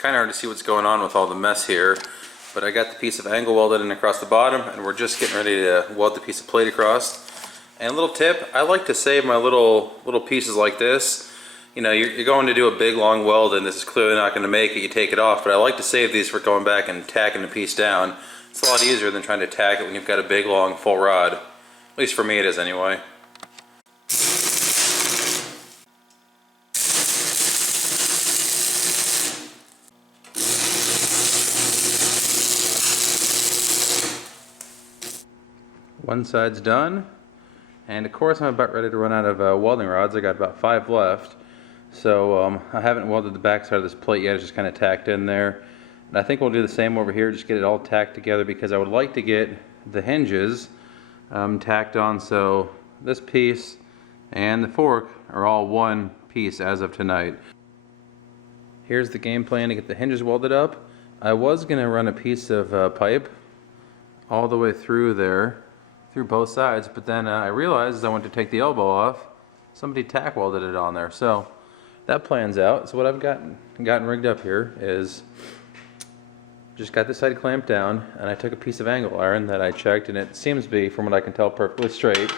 kind of hard to see what's going on with all the mess here, but I got the piece of angle welded in across the bottom, and we're just getting ready to weld the piece of plate across. And a little tip, I like to save my little pieces like this. You know, you're going to do a big long weld and this is clearly not going to make it, you take it off, but I like to save these for going back and tacking the piece down. It's a lot easier than trying to tack it when you've got a big long full rod. At least for me it is anyway. One side's done, and of course I'm about ready to run out of welding rods. I got about 5 left, so I haven't welded the back side of this plate yet. It's just kind of tacked in there, and I think we'll do the same over here, just get it all tacked together, because I would like to get the hinges tacked on so this piece and the fork are all one piece as of tonight. Here's the game plan to get the hinges welded up. I was going to run a piece of pipe all the way through there, through both sides, but then I realized as I went to take the elbow off, somebody tack welded it on there. So that plan's out. So what I've gotten rigged up here is just got this side clamped down, and I took a piece of angle iron that I checked, and it seems to be, from what I can tell, perfectly straight.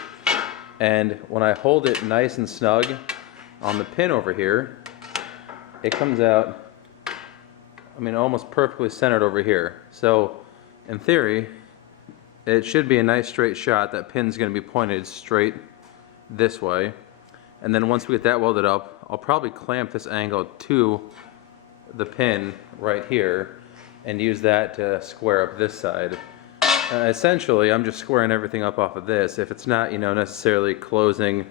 And when I hold it nice and snug on the pin over here, it comes out, I mean, almost perfectly centered over here. So in theory, it should be a nice straight shot. That pin's going to be pointed straight this way. And then once we get that welded up, I'll probably clamp this angle to the pin right here and use that to square up this side. Essentially, I'm just squaring everything up off of this. If it's not, you know, necessarily closing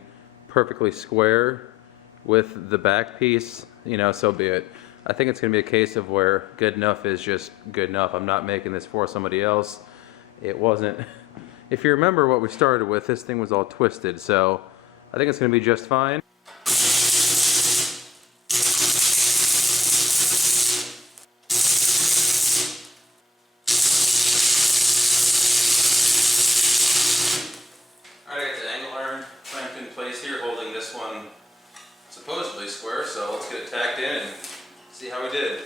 perfectly square with the back piece, you know, so be it. I think it's going to be a case of where good enough is just good enough. I'm not making this for somebody else. It wasn't, if you remember what we started with, this thing was all twisted, so I think it's going to be just fine. Alright, I got the angle iron clamped in place here, holding this one supposedly square, so let's get it tacked in and see how we did.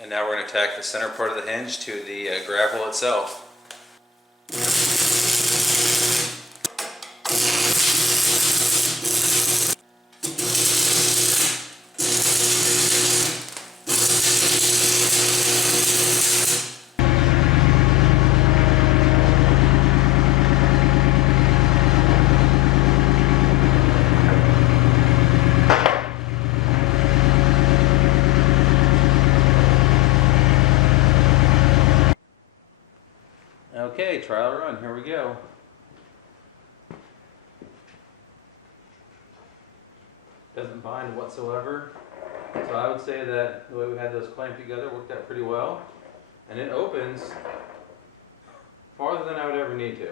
And now we're going to tack the center part of the hinge to the grapple itself. Okay, trial run, here we go. Doesn't bind whatsoever. So I would say that the way we had those clamped together worked out pretty well. And it opens farther than I would ever need to.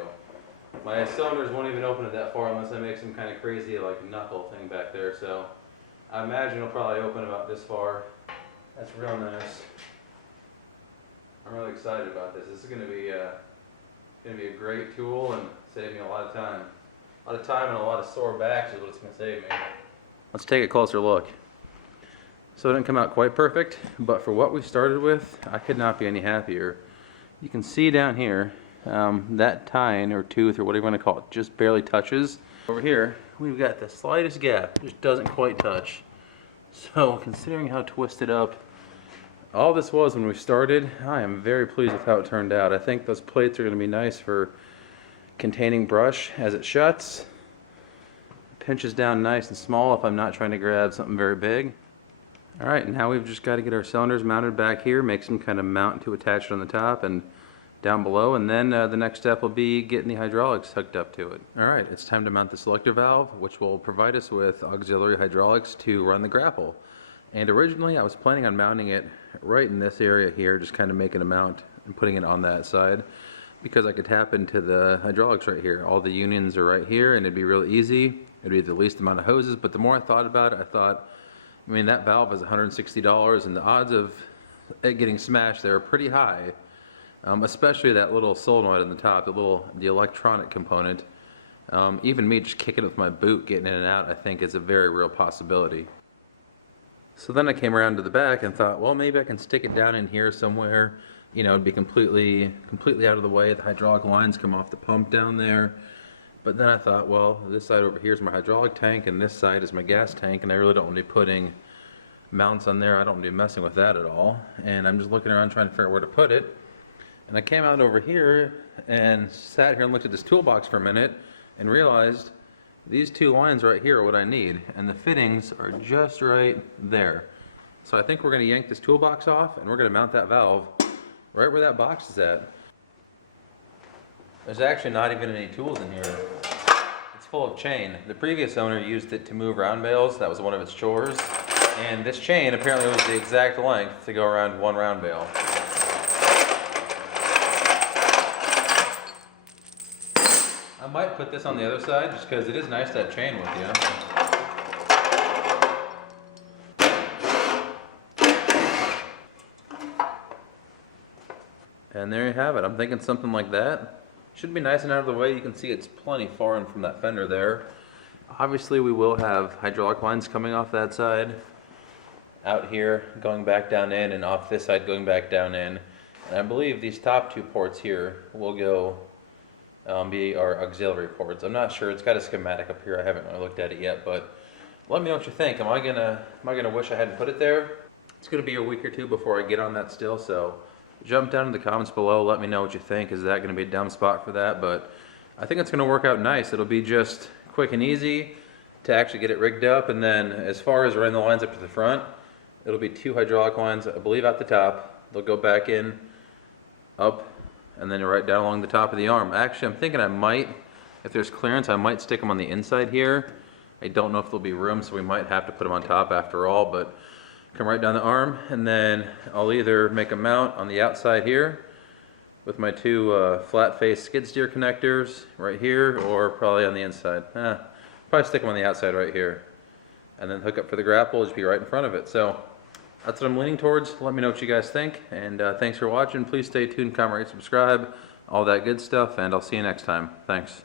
My cylinders won't even open it that far unless I make some kind of crazy like knuckle thing back there. So I imagine it'll probably open about this far. That's real nice. I'm really excited about this. This is going to be a great tool and save me a lot of time. A lot of time and a lot of sore backs is what it's going to save me. Let's take a closer look. So it didn't come out quite perfect, but for what we started with, I could not be any happier. You can see down here, that tine or tooth or whatever you want to call it just barely touches. Over here, we've got the slightest gap, just doesn't quite touch. So considering how twisted up all this was when we started, I am very pleased with how it turned out. I think those plates are going to be nice for containing brush as it shuts. It pinches down nice and small if I'm not trying to grab something very big. Alright, now we've just got to get our cylinders mounted back here, make some kind of mount to attach it on the top and down below, and then the next step will be getting the hydraulics hooked up to it. Alright, it's time to mount the selector valve, which will provide us with auxiliary hydraulics to run the grapple. And originally I was planning on mounting it right in this area here, just kind of making a mount and putting it on that side, because I could tap into the hydraulics right here. All the unions are right here and it'd be really easy. It'd be the least amount of hoses, but the more I thought about it, I thought, I mean, that valve is $160 and the odds of it getting smashed there are pretty high, especially that little solenoid on the top, the electronic component. Even me just kicking it with my boot, getting in and out, I think is a very real possibility. So then I came around to the back and thought, well, maybe I can stick it down in here somewhere. You know, it'd be completely out of the way. The hydraulic lines come off the pump down there. But then I thought, well, this side over here is my hydraulic tank, and this side is my gas tank, and I really don't want to be putting mounts on there. I don't want to be messing with that at all. And I'm just looking around trying to figure out where to put it. And I came out over here and sat here and looked at this toolbox for a minute and realized these two lines right here are what I need, and the fittings are just right there. So I think we're going to yank this toolbox off and we're going to mount that valve right where that box is at. There's actually not even any tools in here. It's full of chain. The previous owner used it to move round bales. That was one of its chores. And this chain apparently was the exact length to go around one round bale. I might put this on the other side just because it is nice to have chain with you. And there you have it. I'm thinking something like that. Should be nice and out of the way. You can see it's plenty far in from that fender there. Obviously we will have hydraulic lines coming off that side, out here going back down in, and off this side going back down in. And I believe these top two ports here will go be our auxiliary ports. I'm not sure. It's got a schematic up here. I haven't really looked at it yet, but let me know what you think. Am I gonna wish I hadn't put it there? It's gonna be a week or two before I get on that still, so jump down in the comments below. Let me know what you think. Is that gonna be a dumb spot for that? But I think it's gonna work out nice. It'll be just quick and easy to actually get it rigged up, and then as far as running the lines up to the front, it'll be two hydraulic lines, I believe, at the top. They'll go back in, up, and then right down along the top of the arm. Actually, I'm thinking I might, if there's clearance, I might stick them on the inside here. I don't know if there'll be room, so we might have to put them on top after all, but come right down the arm, and then I'll either make a mount on the outside here with my two flat face Skidsteer connectors right here, or probably on the inside. Probably stick them on the outside right here. And then hook up for the grapple, just be right in front of it. So that's what I'm leaning towards. Let me know what you guys think, and thanks for watching. Please stay tuned, comment, rate, subscribe, all that good stuff, and I'll see you next time. Thanks.